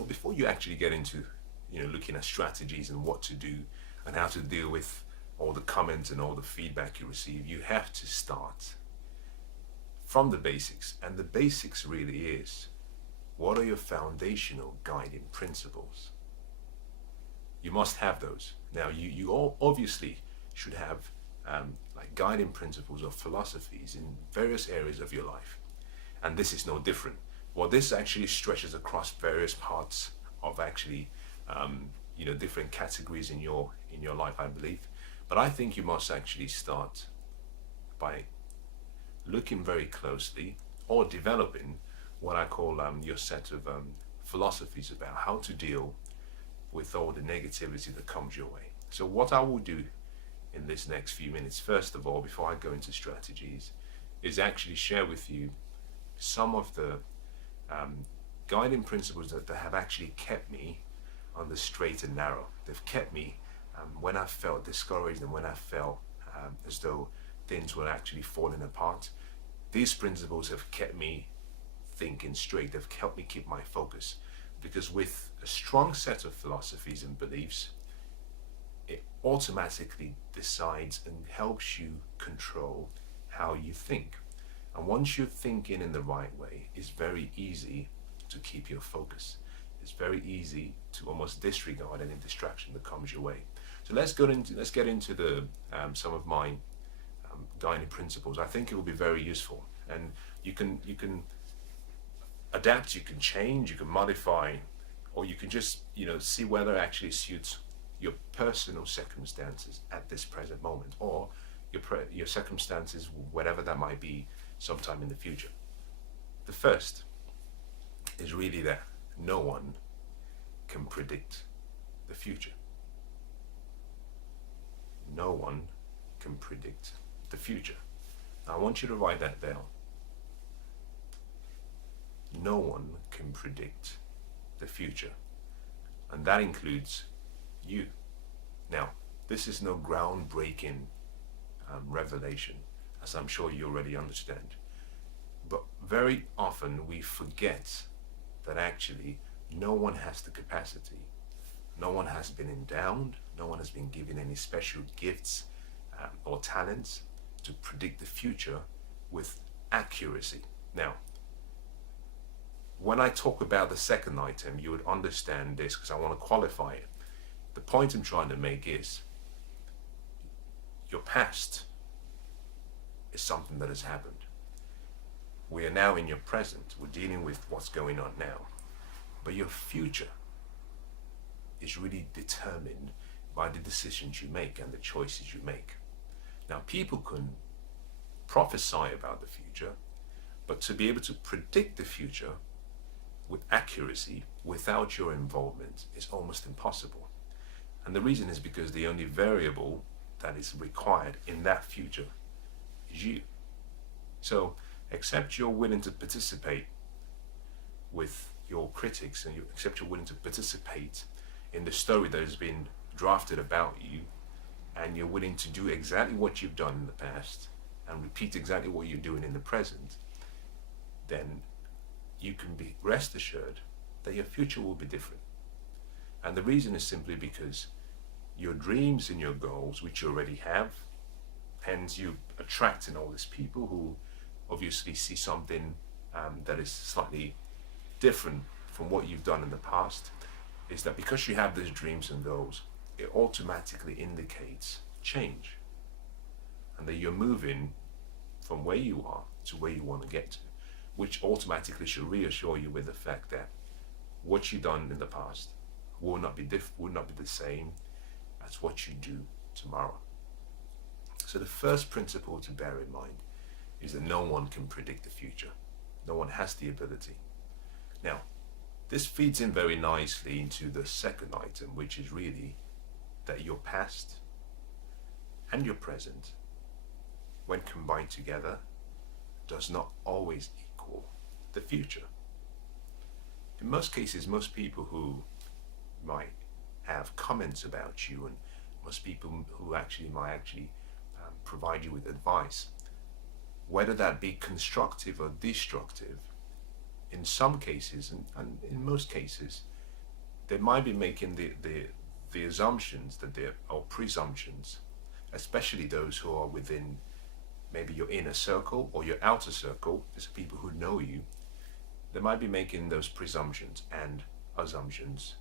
But before you actually get into, looking at strategies and what to do and how to deal with all the comments and all the feedback you receive, you have to start from the basics. And the basics really is, what are your foundational guiding principles? You must have those. Now, you all obviously should have like guiding principles or philosophies in various areas of your life. And this is no different. Well, this actually stretches across various parts of actually, different categories in your life, I believe. But I think you must actually start by looking very closely or developing what I call your set of philosophies about how to deal with all the negativity that comes your way. So what I will do in this next few minutes, first of all, before I go into strategies, is actually share with you some of the guiding principles that have actually kept me on the straight and narrow. They've kept me when I felt discouraged and when I felt as though things were actually falling apart. These principles have kept me thinking straight. They've helped me keep my focus, because with a strong set of philosophies and beliefs, it automatically decides and helps you control how you think. And once you're thinking in the right way, it's very easy to keep your focus. It's very easy to almost disregard any distraction that comes your way. So let's get into the some of my guiding principles. I think it will be very useful, and you can adapt, you can change, you can modify, or you can just see whether it actually suits your personal circumstances at this present moment, or your circumstances, whatever that might be, sometime in the future. The first is really that no one can predict the future. No one can predict the future. Now, I want you to write that down. No one can predict the future, and that includes you. Now, this is no groundbreaking revelation, as I'm sure you already understand. But very often we forget that actually no one has the capacity. No one has been endowed. No one has been given any special gifts or talents to predict the future with accuracy. Now, when I talk about the second item, you would understand this, because I want to qualify it. The point I'm trying to make is, your past is something that has happened. We are now in your present. We're dealing with what's going on now. But your future is really determined by the decisions you make and the choices you make. Now, people can prophesy about the future, but to be able to predict the future with accuracy without your involvement is almost impossible. And the reason is because the only variable that is required in that future is you. So, except you're willing to participate with your critics, and except you're willing to participate in the story that has been drafted about you, and you're willing to do exactly what you've done in the past and repeat exactly what you're doing in the present, then you can be rest assured that your future will be different. And the reason is simply because your dreams and your goals, which you already have, hence you attracting all these people who obviously see something that is slightly different from what you've done in the past, is that because you have these dreams and goals, it automatically indicates change, and that you're moving from where you are to where you want to get to, which automatically should reassure you with the fact that what you've done in the past will not be the same as what you do tomorrow. So the first principle to bear in mind is that no one can predict the future. No one has the ability. Now, this feeds in very nicely into the second item, which is really that your past and your present, when combined together, does not always equal the future. In most cases, most people who might have comments about you, and most people who might provide you with advice, whether that be constructive or destructive, in some cases, and in most cases, they might be making the assumptions that they're, or presumptions, especially those who are within maybe your inner circle or your outer circle, these are people who know you, they might be making those presumptions and assumptions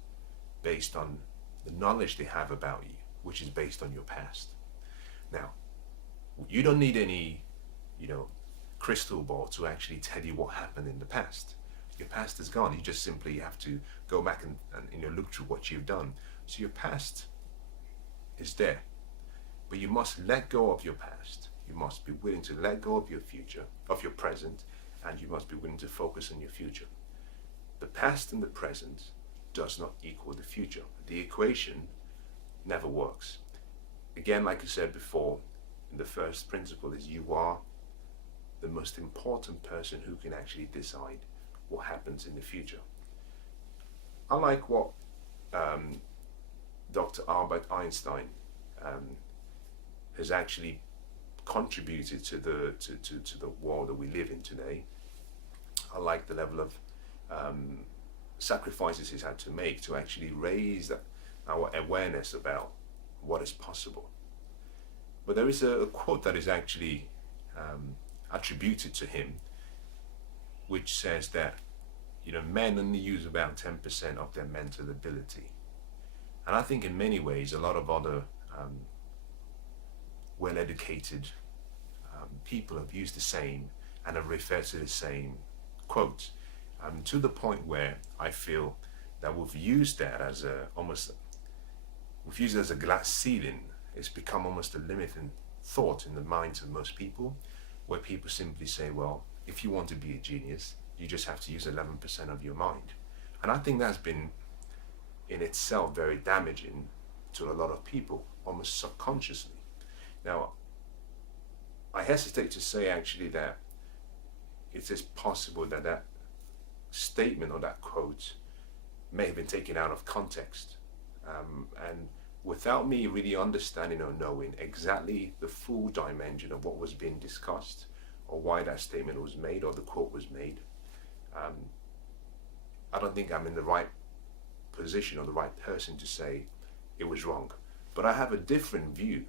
based on the knowledge they have about you, which is based on your past. Now, you don't need any, crystal ball to actually tell you what happened in the past. Your past is gone. You just simply have to go back and look through what you've done. So your past is there, but you must let go of your past. You must be willing to let go of your future, of your present, and you must be willing to focus on your future. The past and the present does not equal the future. The equation never works. Again, like I said before, the first principle is you are the most important person who can actually decide what happens in the future. I like what Dr. Albert Einstein has actually contributed to the world that we live in today. I like the level of sacrifices he's had to make to actually raise our awareness about what is possible. But there is a quote that is actually attributed to him, which says that men only use about 10% of their mental ability. And I think in many ways a lot of other well-educated people have used the same and have referred to the same quote, to the point where I feel that we've used that as we've used it as a glass ceiling. It's become almost a limiting thought in the minds of most people, where people simply say, well, if you want to be a genius, you just have to use 11% of your mind. And I think that's been in itself very damaging to a lot of people, almost subconsciously. Now, I hesitate to say actually that it is possible that that statement or that quote may have been taken out of context. And without me really understanding or knowing exactly the full dimension of what was being discussed or why that statement was made or the quote was made, I don't think I'm in the right position or the right person to say it was wrong. But I have a different view.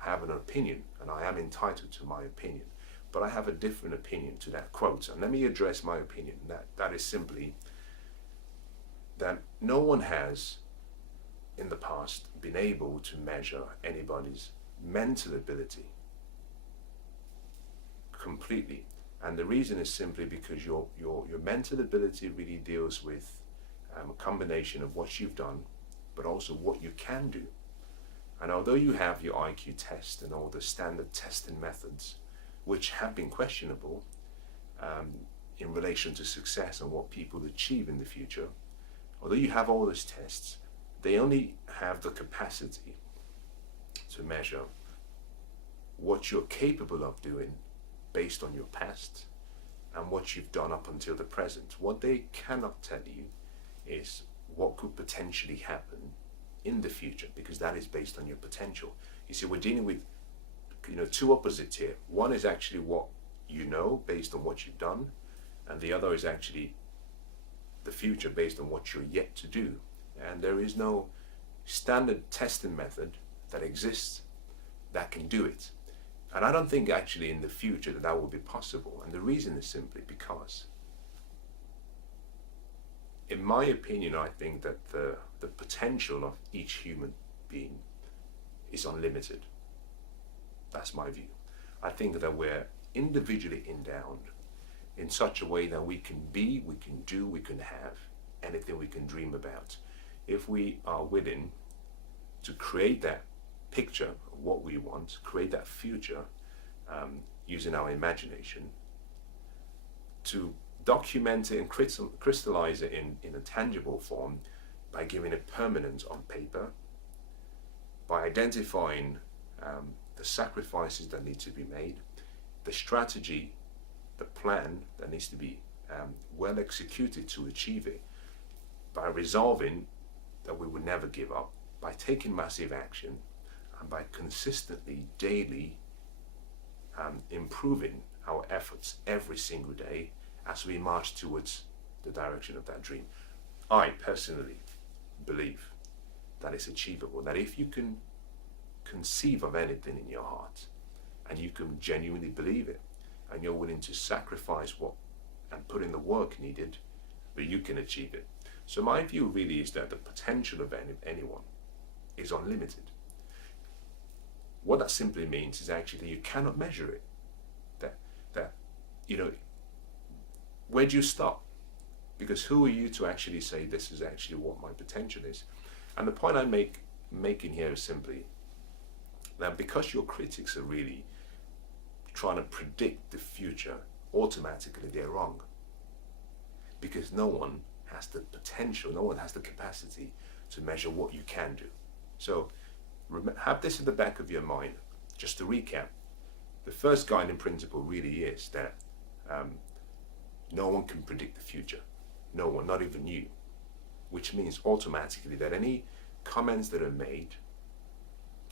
I have an opinion, and I am entitled to my opinion. But I have a different opinion to that quote. And let me address my opinion. That is simply that no one has in the past been able to measure anybody's mental ability completely. And the reason is simply because your mental ability really deals with a combination of what you've done, but also what you can do. And although you have your IQ test and all the standard testing methods, which have been questionable in relation to success and what people achieve in the future, although you have all those tests, they only have the capacity to measure what you're capable of doing based on your past and what you've done up until the present. What they cannot tell you is what could potentially happen in the future, because that is based on your potential. You see, we're dealing with two opposites here. One is actually what you know based on what you've done, and the other is actually the future based on what you're yet to do. And there is no standard testing method that exists that can do it. And I don't think actually in the future that will be possible. And the reason is simply because, in my opinion, I think that the potential of each human being is unlimited. That's my view. I think that we're individually endowed in such a way that we can be, we can do, we can have anything we can dream about, if we are willing to create that picture of what we want, create that future using our imagination, to document it and crystallize it in a tangible form by giving it permanence on paper, by identifying the sacrifices that need to be made, the strategy, the plan that needs to be well executed to achieve it, by resolving that we would never give up, by taking massive action, and by consistently, daily improving our efforts every single day as we march towards the direction of that dream. I personally belief that it's achievable, that if you can conceive of anything in your heart and you can genuinely believe it and you're willing to sacrifice what and put in the work needed, that you can achieve it. So my view really is that the potential of anyone is unlimited. What that simply means is actually that you cannot measure it. That where do you stop? Because who are you to actually say this is actually what my potential is? And the point I'm making here is simply that because your critics are really trying to predict the future, automatically they're wrong. Because no one has the potential, no one has the capacity to measure what you can do. So have this at the back of your mind. Just to recap, the first guiding principle really is that no one can predict the future. No one, not even you. Which means automatically that any comments that are made,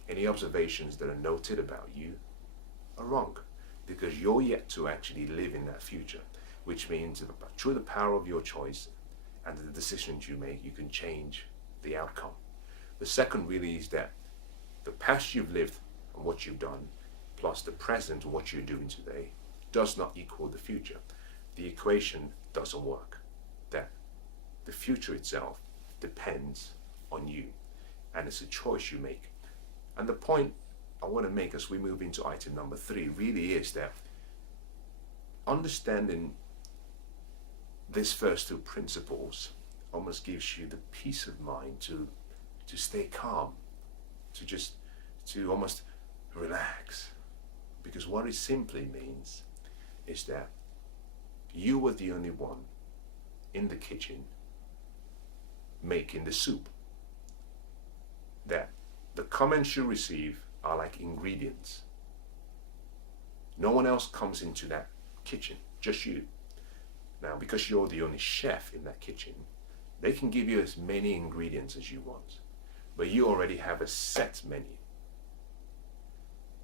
any observations that are noted about you are wrong, because you're yet to actually live in that future, which means through the power of your choice and the decisions you make, you can change the outcome. The second really is that the past you've lived and what you've done, plus the present and what you're doing today, does not equal the future. The equation doesn't work. That the future itself depends on you, and it's a choice you make. And the point I want to make as we move into item number 3 really is that understanding these first 2 principles almost gives you the peace of mind to stay calm, to almost relax. Because what it simply means is that you were the only one in the kitchen making the soup. That the comments you receive are like ingredients. No one else comes into that kitchen, just you. Now, because you're the only chef in that kitchen, they can give you as many ingredients as you want, but you already have a set menu.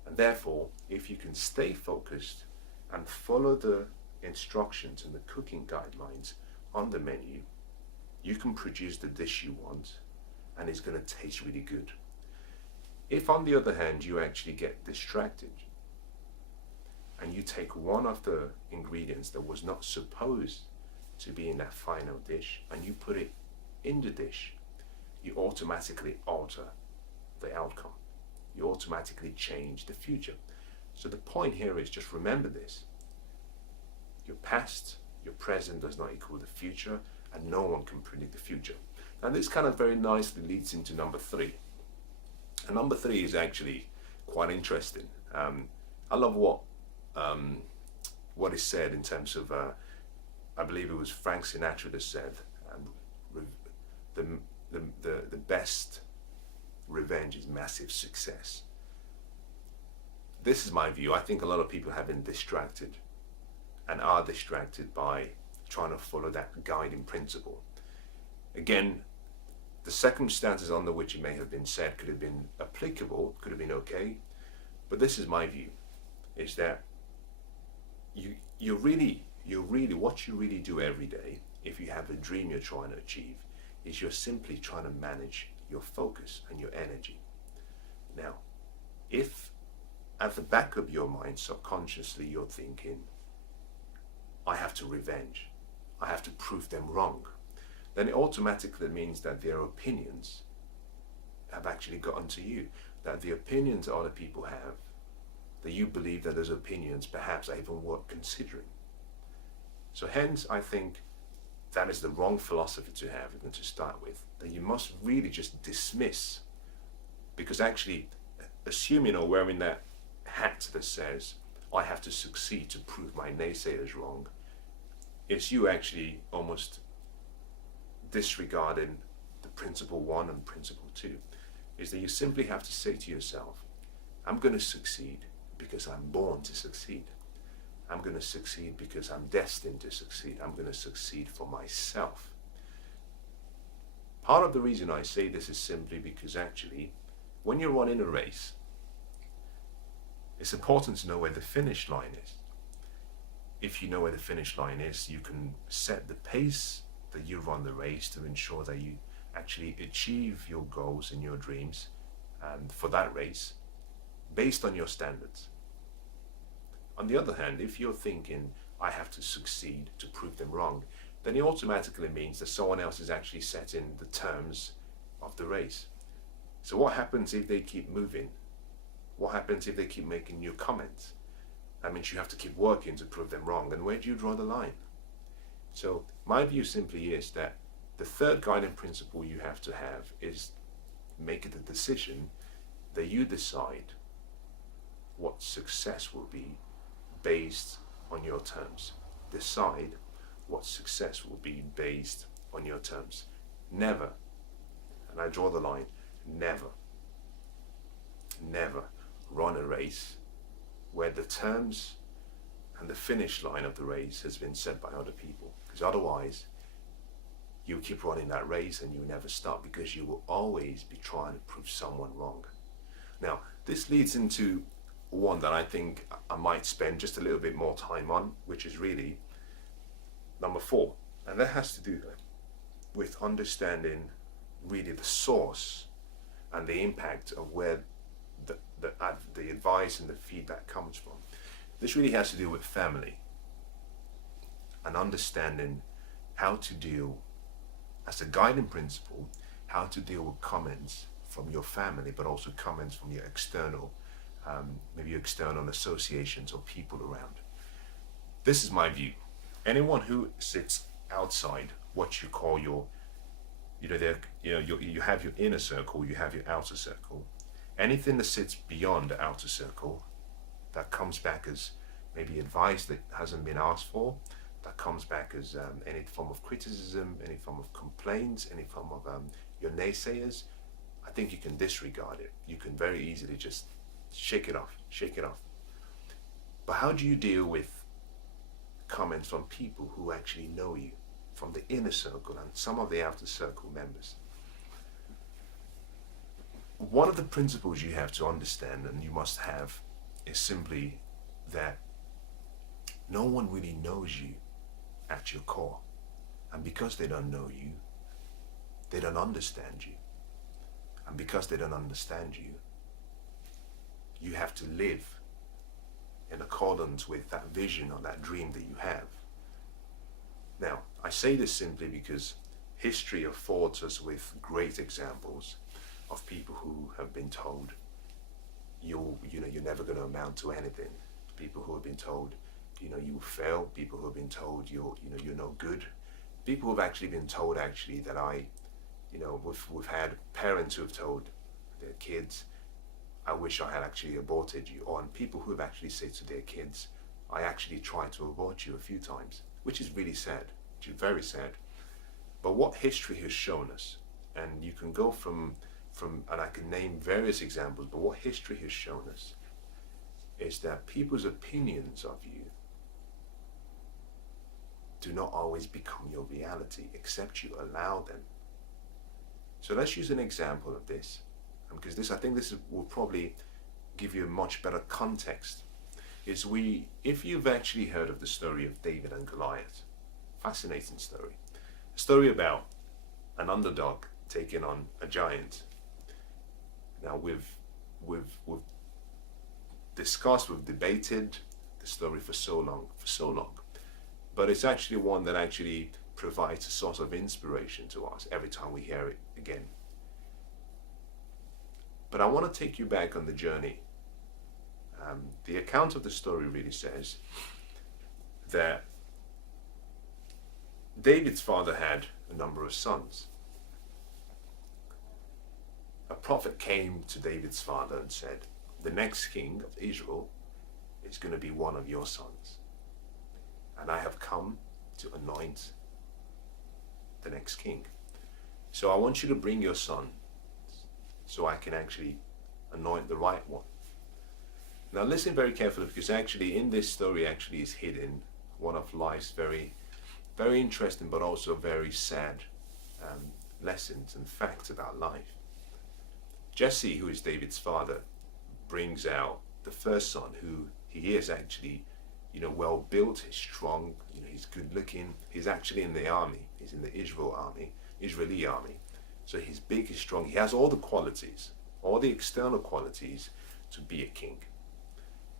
And therefore, if you can stay focused and follow the instructions and the cooking guidelines on the menu, you can produce the dish you want, and it's going to taste really good. If on the other hand you actually get distracted and you take one of the ingredients that was not supposed to be in that final dish and you put it in the dish, you automatically alter the outcome. You automatically change the future. So the point here is just remember this. Your past, your present does not equal the future, and no one can predict the future. Now this kind of very nicely leads into number 3. And number 3 is actually quite interesting. I love what is said in terms of, I believe it was Frank Sinatra that said, the best revenge is massive success. This is my view. I think a lot of people have been distracted and are distracted by trying to follow that guiding principle. Again, the circumstances under which it may have been said could have been applicable, could have been okay, but this is my view, is that you really what you really do every day, if you have a dream you're trying to achieve, is you're simply trying to manage your focus and your energy. Now, if at the back of your mind subconsciously you're thinking, I have to revenge, I have to prove them wrong, then it automatically means that their opinions have actually gotten to you, that the opinions other people have, that you believe that those opinions perhaps are even worth considering. So hence, I think that is the wrong philosophy to have, even to start with, that you must really just dismiss, because actually assuming or wearing that hat that says, I have to succeed to prove my naysayers wrong, it's you actually almost disregarding the principle 1 and principle 2, is that you simply have to say to yourself, I'm going to succeed because I'm born to succeed. I'm going to succeed because I'm destined to succeed. I'm going to succeed for myself. Part of the reason I say this is simply because actually, when you're running a race, it's important to know where the finish line is. If you know where the finish line is, you can set the pace that you run the race to ensure that you actually achieve your goals and your dreams for that race based on your standards. On the other hand, if you're thinking, I have to succeed to prove them wrong, then it automatically means that someone else is actually setting the terms of the race. So what happens if they keep moving? What happens if they keep making new comments? That means you have to keep working to prove them wrong. And where do you draw the line? So my view simply is that the third guiding principle you have to have is make it a decision that you decide what success will be based on your terms. Decide what success will be based on your terms. Never, and I draw the line, never run a race where the terms and the finish line of the race has been set by other people. Because otherwise, you keep running that race and you never stop, because you will always be trying to prove someone wrong. Now, this leads into one that I think I might spend just a little bit more time on, which is really number 4. And that has to do with understanding really the source and the impact of where the advice and the feedback comes from. This really has to do with family and understanding how to deal, as a guiding principle, how to deal with comments from your family, but also comments from your external, maybe your external associations or people around. This is my view. Anyone who sits outside what you call your, you have your inner circle, you have your outer circle. Anything that sits beyond the outer circle, that comes back as maybe advice that hasn't been asked for, that comes back as any form of criticism, any form of complaints, any form of your naysayers, I think you can disregard it. You can very easily just shake it off. But how do you deal with comments from people who actually know you, from the inner circle and some of the outer circle members? One of the principles you have to understand, and you must have, is simply that no one really knows you at your core. And because they don't know you, they don't understand you. And because they don't understand you, you have to live in accordance with that vision or that dream that you have. Now, I say this simply because history affords us with great examples of people who have been told you're never going to amount to anything. People who have been told you will fail. People who have been told you're no good. People who have actually been told that we've had parents who have told their kids, I wish I had actually aborted you. Or people who have actually said to their kids, I actually tried to abort you a few times, which is really sad, which is very sad. But what history has shown us, and you can go from and I can name various examples, but what history has shown us is that people's opinions of you do not always become your reality, except you allow them. So let's use an example of this, because I think this will probably give you a much better context. If you've actually heard of the story of David and Goliath, fascinating story. A story about an underdog taking on a giant. Now we've discussed, we've debated the story for so long, but it's actually one that actually provides a source of inspiration to us every time we hear it again. But I want to take you back on the journey. The account of the story really says that David's father had a number of sons. A prophet came to David's father and said, the next king of Israel is going to be one of your sons. And I have come to anoint the next king. So I want you to bring your son so I can actually anoint the right one. Now listen very carefully, because actually in this story actually is hidden one of life's very, very interesting but also very sad lessons and facts about life. Jesse, who is David's father, brings out the first son, who he is actually, well built, he's strong, he's good looking, he's actually in the army, he's in the Israeli army. So he's big, he's strong, he has all the qualities, all the external qualities to be a king.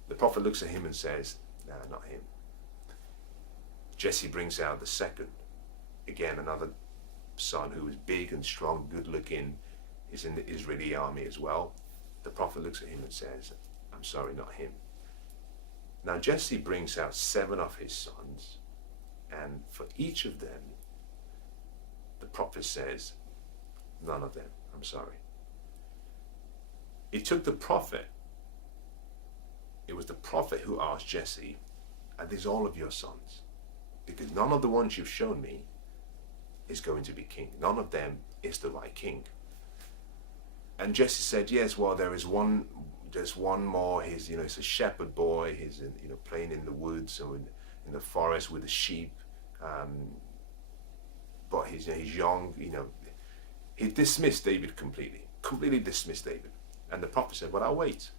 The prophet looks at him and says, "Nah, not him." Jesse brings out the second. Again, another son who is big and strong, good looking, is in the Israeli army as well. The prophet looks at him and says, "I'm sorry, not him." Now Jesse brings out 7 of his sons, and for each of them, the prophet says, "None of them, I'm sorry." It took the prophet, it was the prophet who asked Jesse, "Are these all of your sons? Because none of the ones you've shown me is going to be king. None of them is the right king." And Jesse said, "Yes, well, there's one more. He's a shepherd boy. He's playing in the woods or in the forest with the sheep. But he's young. He dismissed David completely dismissed David." And the prophet said, "Well, I'll wait.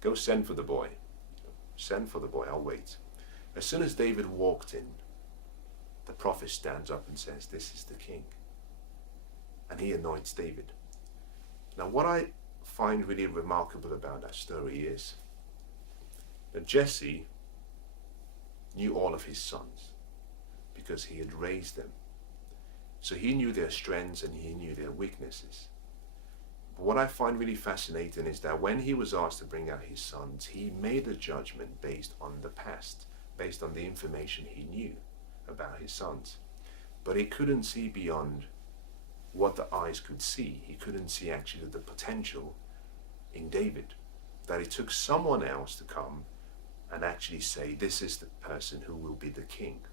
Go send for the boy. Send for the boy. I'll wait." As soon as David walked in, the prophet stands up and says, "This is the king." And he anoints David. Now, what I find really remarkable about that story is that Jesse knew all of his sons because he had raised them. So he knew their strengths and he knew their weaknesses. But what I find really fascinating is that when he was asked to bring out his sons, he made a judgment based on the past, based on the information he knew about his sons. But he couldn't see beyond what the eyes could see. He couldn't see actually the potential in David. That it took someone else to come and actually say, "This is the person who will be the king."